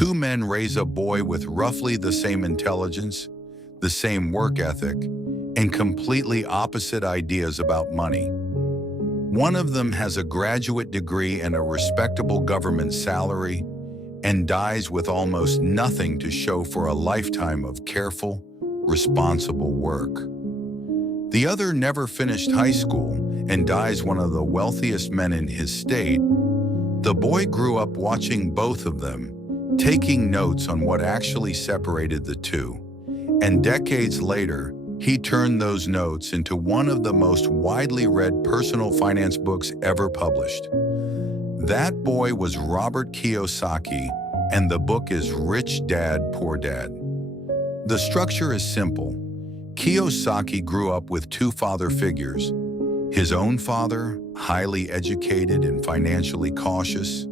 Two men raise a boy with roughly the same intelligence, the same work ethic, and completely opposite ideas about money. One of them has a graduate degree and a respectable government salary, and dies with almost nothing to show for a lifetime of careful, responsible work. The other never finished high school and dies one of the wealthiest men in his state. The boy grew up watching both of them, taking notes on what actually separated the two, and decades later, he turned those notes into one of the most widely read personal finance books ever published. That boy was Robert Kiyosaki, and the book is Rich Dad, Poor Dad. The structure is simple. Kiyosaki grew up with two father figures. His own father, highly educated and financially cautious,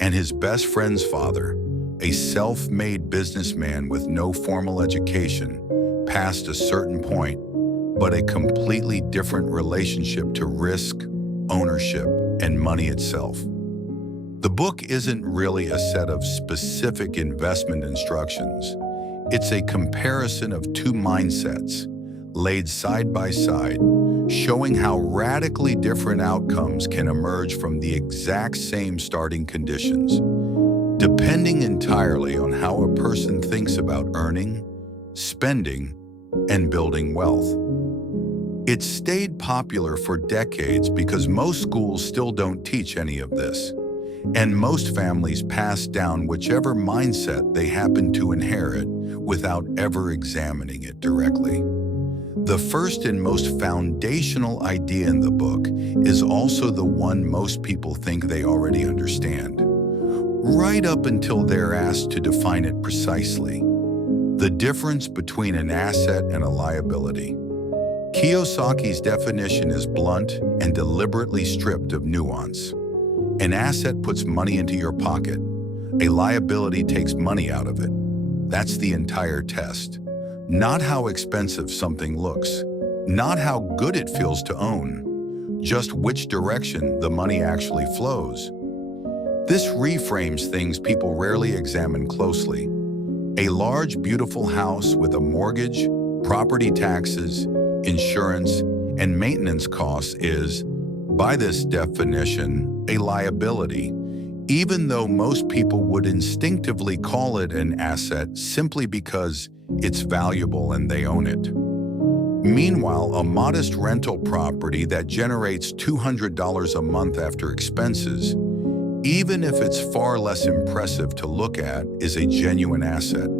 and his best friend's father, a self-made businessman with no formal education, past a certain point, but a completely different relationship to risk, ownership, and money itself. The book isn't really a set of specific investment instructions. It's a comparison of two mindsets, laid side by side, showing how radically different outcomes can emerge from the exact same starting conditions, depending entirely on how a person thinks about earning, spending, and building wealth. It stayed popular for decades because most schools still don't teach any of this, and most families pass down whichever mindset they happen to inherit without ever examining it directly. The first and most foundational idea in the book is also the one most people think they already understand, right up until they're asked to define it precisely: the difference between an asset and a liability. Kiyosaki's definition is blunt and deliberately stripped of nuance. An asset puts money into your pocket. A liability takes money out of it. That's the entire test. Not how expensive something looks, not how good it feels to own, just which direction the money actually flows. This reframes things people rarely examine closely. A large, beautiful house with a mortgage, property taxes, insurance, and maintenance costs is, by this definition, a liability, even though most people would instinctively call it an asset simply because it's valuable and they own it. Meanwhile, a modest rental property that generates $200 a month after expenses, even if it's far less impressive to look at, is a genuine asset.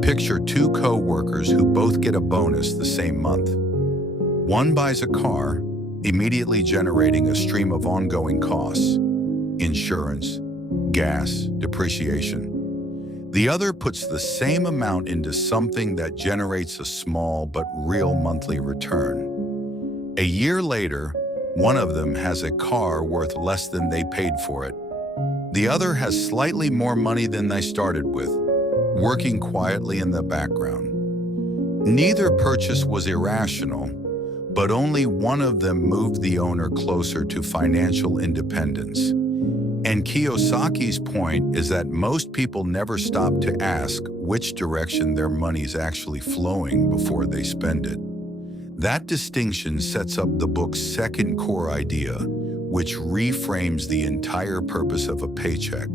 Picture two co-workers who both get a bonus the same month. One buys a car, immediately generating a stream of ongoing costs: insurance, gas, depreciation. The other puts the same amount into something that generates a small but real monthly return. A year later, one of them has a car worth less than they paid for it. The other has slightly more money than they started with, working quietly in the background. Neither purchase was irrational, but only one of them moved the owner closer to financial independence. And Kiyosaki's point is that most people never stop to ask which direction their money's actually flowing before they spend it. That distinction sets up the book's second core idea, which reframes the entire purpose of a paycheck.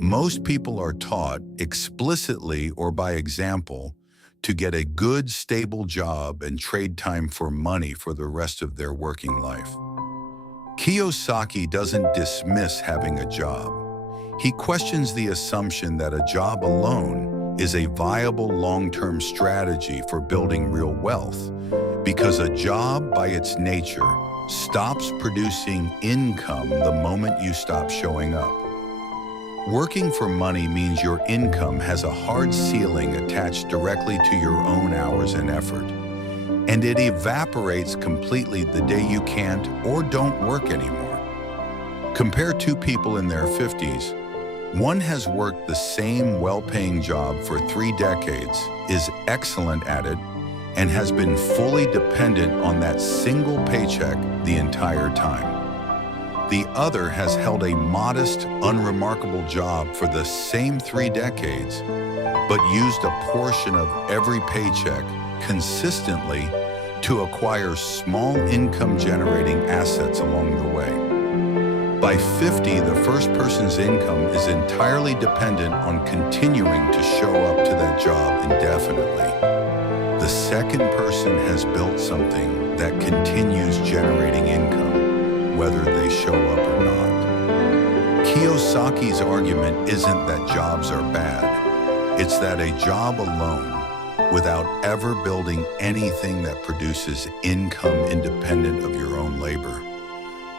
Most people are taught, explicitly or by example, to get a good, stable job and trade time for money for the rest of their working life. Kiyosaki doesn't dismiss having a job. He questions the assumption that a job alone is a viable long-term strategy for building real wealth, because a job, by its nature, stops producing income the moment you stop showing up. Working for money means your income has a hard ceiling attached directly to your own hours and effort, and it evaporates completely the day you can't or don't work anymore. Compare two people in their 50s. One has worked the same well-paying job for 3 decades, is excellent at it, and has been fully dependent on that single paycheck the entire time. The other has held a modest, unremarkable job for the same 3 decades, but used a portion of every paycheck consistently to acquire small income-generating assets along the way. By 50, the first person's income is entirely dependent on continuing to show up to that job indefinitely. The second person has built something that continues generating income, whether they show up or not. Kiyosaki's argument isn't that jobs are bad. It's that a job alone, without ever building anything that produces income independent of your own labor,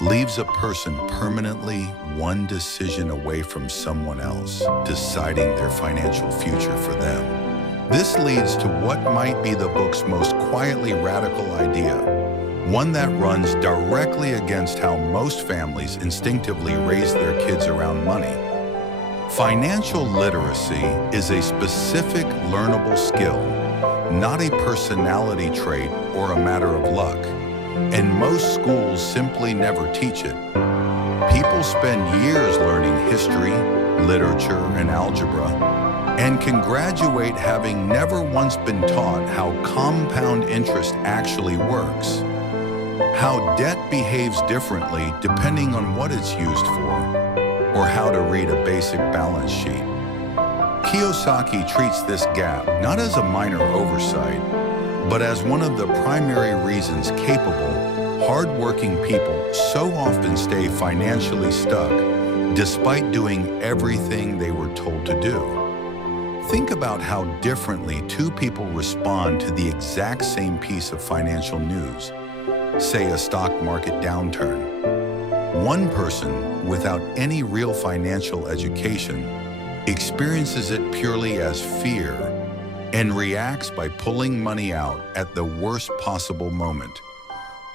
leaves a person permanently one decision away from someone else deciding their financial future for them. This leads to what might be the book's most quietly radical idea, one that runs directly against how most families instinctively raise their kids around money. Financial literacy is a specific learnable skill, not a personality trait or a matter of luck, and most schools simply never teach it. People spend years learning history, literature, and algebra, and can graduate having never once been taught how compound interest actually works, how debt behaves differently depending on what it's used for, or how to read a basic balance sheet. Kiyosaki treats this gap not as a minor oversight, but as one of the primary reasons capable, hardworking people so often stay financially stuck despite doing everything they were told to do. Think about how differently two people respond to the exact same piece of financial news, say a stock market downturn. One person, without any real financial education, experiences it purely as fear and reacts by pulling money out at the worst possible moment,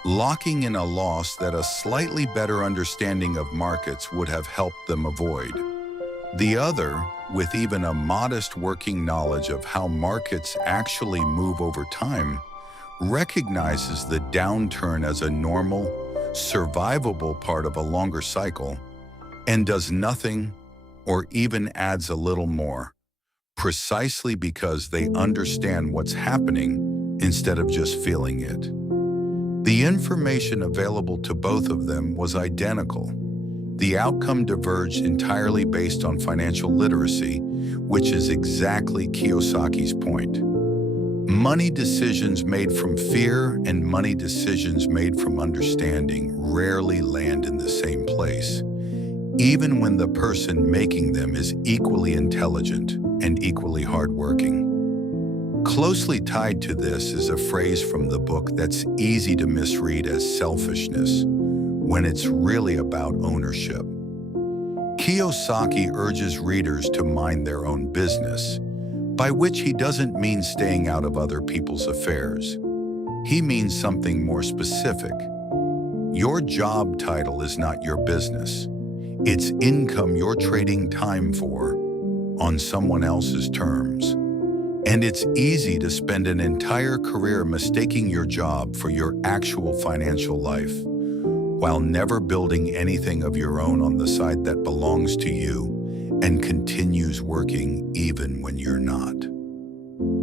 locking in a loss that a slightly better understanding of markets would have helped them avoid. The other, with even a modest working knowledge of how markets actually move over time, recognizes the downturn as a normal, survivable part of a longer cycle and does nothing or even adds a little more, precisely because they understand what's happening instead of just feeling it. The information available to both of them was identical. The outcome diverged entirely based on financial literacy, which is exactly Kiyosaki's point. Money decisions made from fear and money decisions made from understanding rarely land in the same place, even when the person making them is equally intelligent and equally hardworking. Closely tied to this is a phrase from the book that's easy to misread as selfishness, when it's really about ownership. Kiyosaki urges readers to mind their own business, by which he doesn't mean staying out of other people's affairs. He means something more specific. Your job title is not your business. It's income you're trading time for, on someone else's terms. And it's easy to spend an entire career mistaking your job for your actual financial life, while never building anything of your own on the side that belongs to you and continues working even when you're not.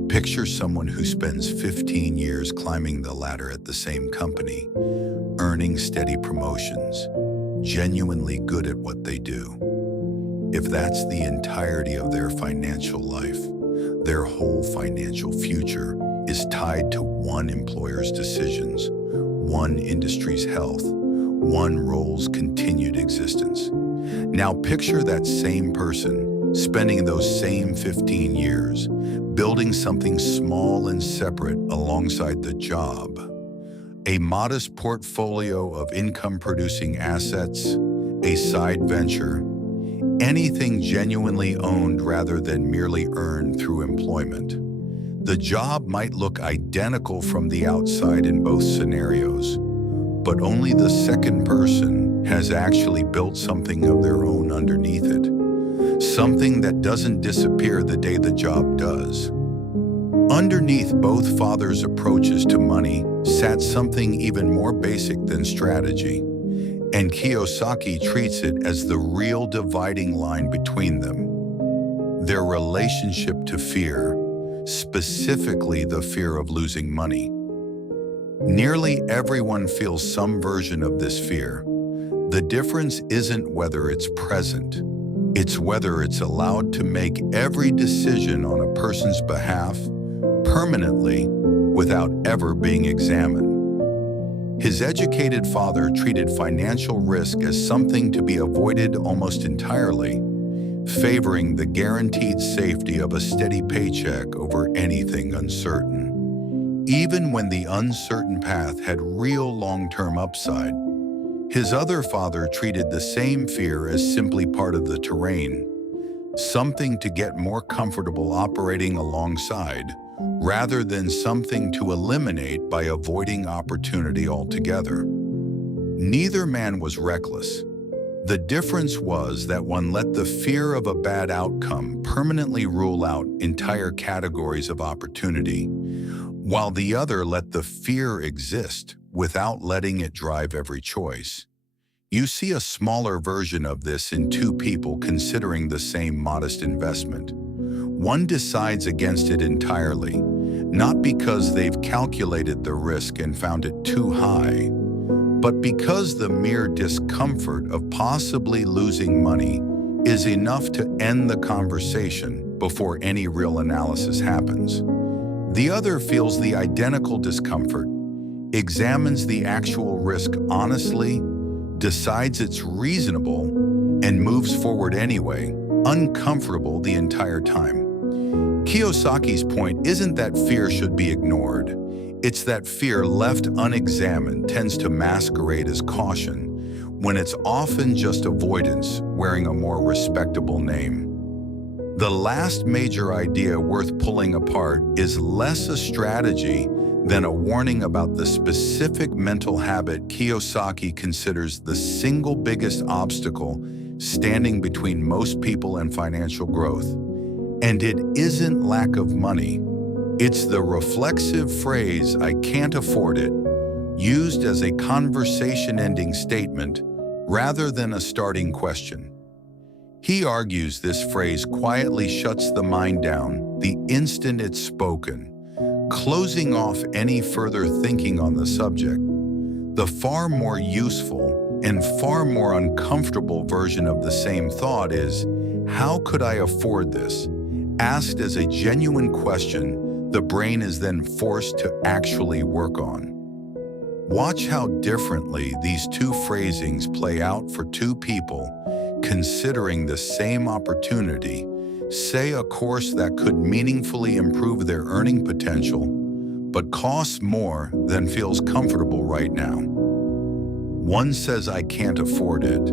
Picture someone who spends 15 years climbing the ladder at the same company, earning steady promotions, genuinely good at what they do. If that's the entirety of their financial life, their whole financial future is tied to one employer's decisions, one industry's health, one role's continued existence. Now picture that same person spending those same 15 years building something small and separate alongside the job. A modest portfolio of income-producing assets, a side venture, anything genuinely owned rather than merely earned through employment. The job might look identical from the outside in both scenarios, but only the second person has actually built something of their own underneath it, something that doesn't disappear the day the job does. Underneath both fathers' approaches to money sat something even more basic than strategy, and Kiyosaki treats it as the real dividing line between them. Their relationship to fear, specifically the fear of losing money. Nearly everyone feels some version of this fear. The difference isn't whether it's present, it's whether it's allowed to make every decision on a person's behalf permanently without ever being examined. His educated father treated financial risk as something to be avoided almost entirely, favoring the guaranteed safety of a steady paycheck over anything uncertain, even when the uncertain path had real long-term upside. His other father treated the same fear as simply part of the terrain, something to get more comfortable operating alongside, rather than something to eliminate by avoiding opportunity altogether. Neither man was reckless. The difference was that one let the fear of a bad outcome permanently rule out entire categories of opportunity, while the other let the fear exist without letting it drive every choice. You see a smaller version of this in two people considering the same modest investment. One decides against it entirely, not because they've calculated the risk and found it too high, but because the mere discomfort of possibly losing money is enough to end the conversation before any real analysis happens. The other feels the identical discomfort, examines the actual risk honestly, decides it's reasonable, and moves forward anyway, uncomfortable the entire time. Kiyosaki's point isn't that fear should be ignored. It's that fear left unexamined tends to masquerade as caution, when it's often just avoidance wearing a more respectable name. The last major idea worth pulling apart is less a strategy than a warning about the specific mental habit Kiyosaki considers the single biggest obstacle standing between most people and financial growth. And it isn't lack of money. It's the reflexive phrase, "I can't afford it," used as a conversation-ending statement rather than a starting question. He argues this phrase quietly shuts the mind down the instant it's spoken, closing off any further thinking on the subject. The far more useful and far more uncomfortable version of the same thought is, "How could I afford this?" Asked as a genuine question, the brain is then forced to actually work on. Watch how differently these two phrasings play out for two people considering the same opportunity, say a course that could meaningfully improve their earning potential, but costs more than feels comfortable right now. One says, "I can't afford it,"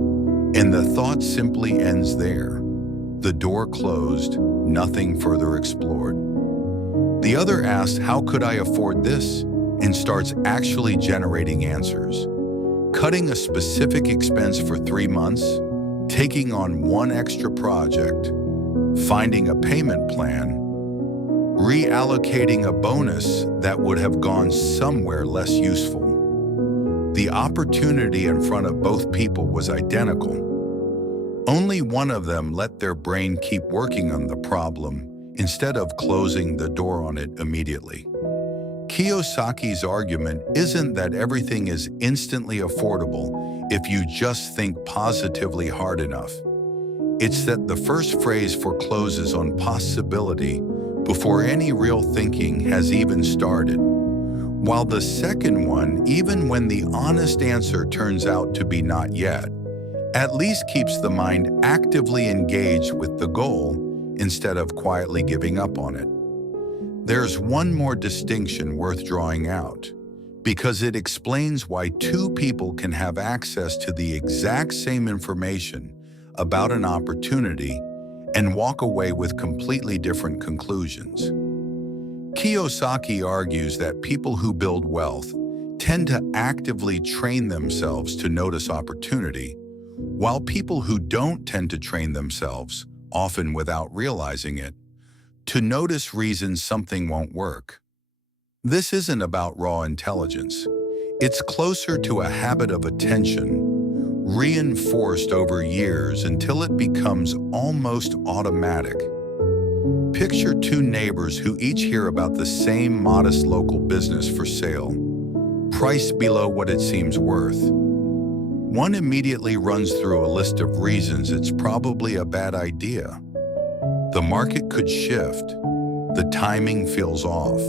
and the thought simply ends there. The door closed, nothing further explored. The other asks, "How could I afford this?" and starts actually generating answers. Cutting a specific expense for 3 months, taking on one extra project, finding a payment plan, reallocating a bonus that would have gone somewhere less useful. The opportunity in front of both people was identical. Only one of them let their brain keep working on the problem instead of closing the door on it immediately. Kiyosaki's argument isn't that everything is instantly affordable if you just think positively hard enough. It's that the first phrase forecloses on possibility before any real thinking has even started, while the second one, even when the honest answer turns out to be not yet, at least keeps the mind actively engaged with the goal instead of quietly giving up on it. There's one more distinction worth drawing out, because it explains why two people can have access to the exact same information about an opportunity and walk away with completely different conclusions. Kiyosaki argues that people who build wealth tend to actively train themselves to notice opportunity, while people who don't tend to train themselves, often without realizing it, to notice reasons something won't work. This isn't about raw intelligence. It's closer to a habit of attention, reinforced over years until it becomes almost automatic. Picture two neighbors who each hear about the same modest local business for sale, priced below what it seems worth. One immediately runs through a list of reasons it's probably a bad idea. The market could shift. The timing feels off.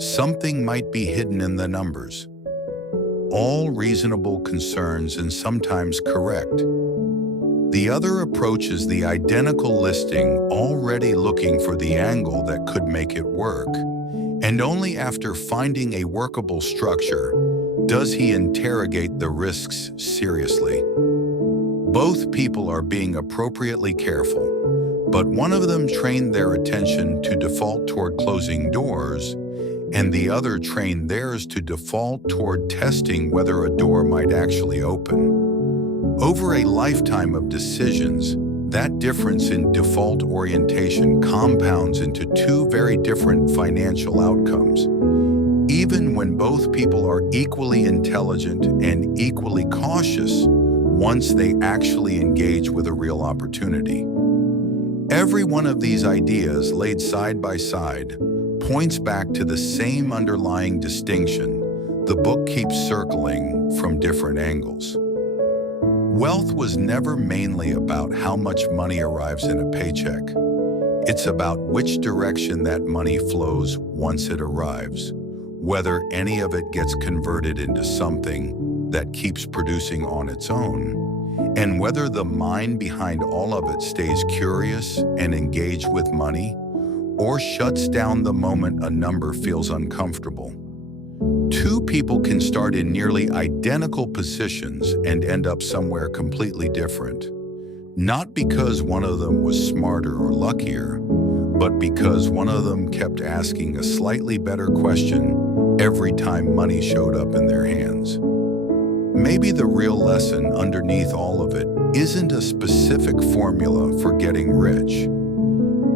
Something might be hidden in the numbers. All reasonable concerns and sometimes correct. The other approaches the identical listing, already looking for the angle that could make it work, and only after finding a workable structure does he interrogate the risks seriously. Both people are being appropriately careful, but one of them trained their attention to default toward closing doors, and the other trained theirs to default toward testing whether a door might actually open. Over a lifetime of decisions, that difference in default orientation compounds into two very different financial outcomes. Even when both people are equally intelligent and equally cautious, once they actually engage with a real opportunity. Every one of these ideas laid side by side points back to the same underlying distinction the book keeps circling from different angles. Wealth was never mainly about how much money arrives in a paycheck. It's about which direction that money flows once it arrives, whether any of it gets converted into something that keeps producing on its own, and whether the mind behind all of it stays curious and engaged with money, or shuts down the moment a number feels uncomfortable. Two people can start in nearly identical positions and end up somewhere completely different. Not because one of them was smarter or luckier, but because one of them kept asking a slightly better question every time money showed up in their hands. Maybe the real lesson underneath all of it isn't a specific formula for getting rich.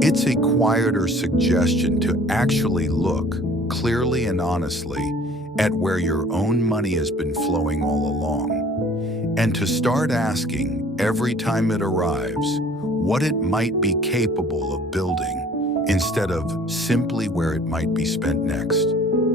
It's a quieter suggestion to actually look clearly and honestly at where your own money has been flowing all along, and to start asking every time it arrives what it might be capable of building instead of simply where it might be spent next.